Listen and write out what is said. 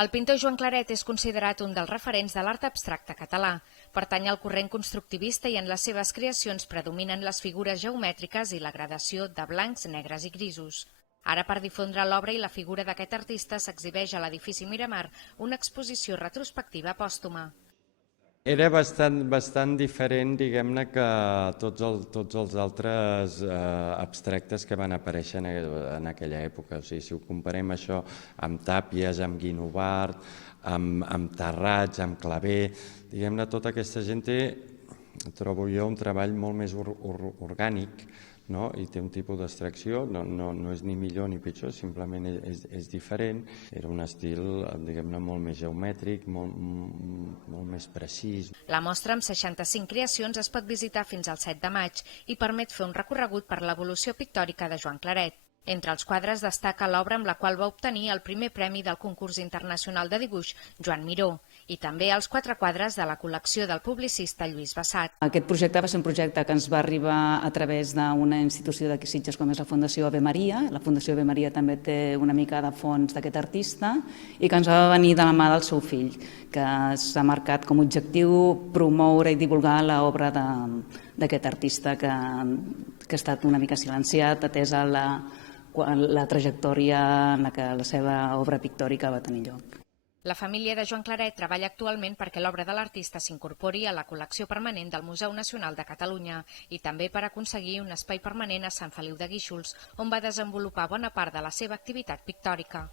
El pintor Joan Claret és considerat un dels referents de l'art abstracte català. Pertany al corrent constructivista i en les seves creacions predominen les figures geomètriques i la gradació de blancs, negres i grisos. Ara, per difondre l'obra i la figura d'aquest artista, s'exhibeix a l'edifici Miramar una exposició retrospectiva pòstuma. Era bastant diferent, diguem-ne, que tots els altres abstractes que van aparèixer en aquella època. O sigui, si ho comparem això amb Tàpies, amb Guinovart, amb Tarrats, amb Clavé, diguem-ne, tota aquesta gent té, trobo jo, un treball molt més orgànic, no? I té un tipus d'abstracció, no és ni millor ni pitjor, simplement és diferent. Era un estil, diguem-ne, molt més geomètric, molt més precís. La mostra, amb 65 creacions, es pot visitar fins al 7 de maig i permet fer un recorregut per l'evolució pictòrica de Joan Claret. Entre els quadres destaca l'obra amb la qual va obtenir el primer premi del concurs internacional de dibuix Joan Miró i també els 4 quadres de la col·lecció del publicista Lluís Bassat. Aquest projecte va ser un projecte que ens va arribar a través d'una institució d'aquí Sitges com és la Fundació Ave Maria. La Fundació Ave Maria també té una mica de fons d'aquest artista i que ens va venir de la mà del seu fill, que s'ha marcat com a objectiu promoure i divulgar l'obra d'aquest artista que ha estat una mica silenciat, atesa la trajectòria en la que la seva obra pictòrica va tenir lloc. La família de Joan Claret treballa actualment perquè l'obra de l'artista s'incorpori a la col·lecció permanent del Museu Nacional de Catalunya i també per aconseguir un espai permanent a Sant Feliu de Guíxols, on va desenvolupar bona part de la seva activitat pictòrica.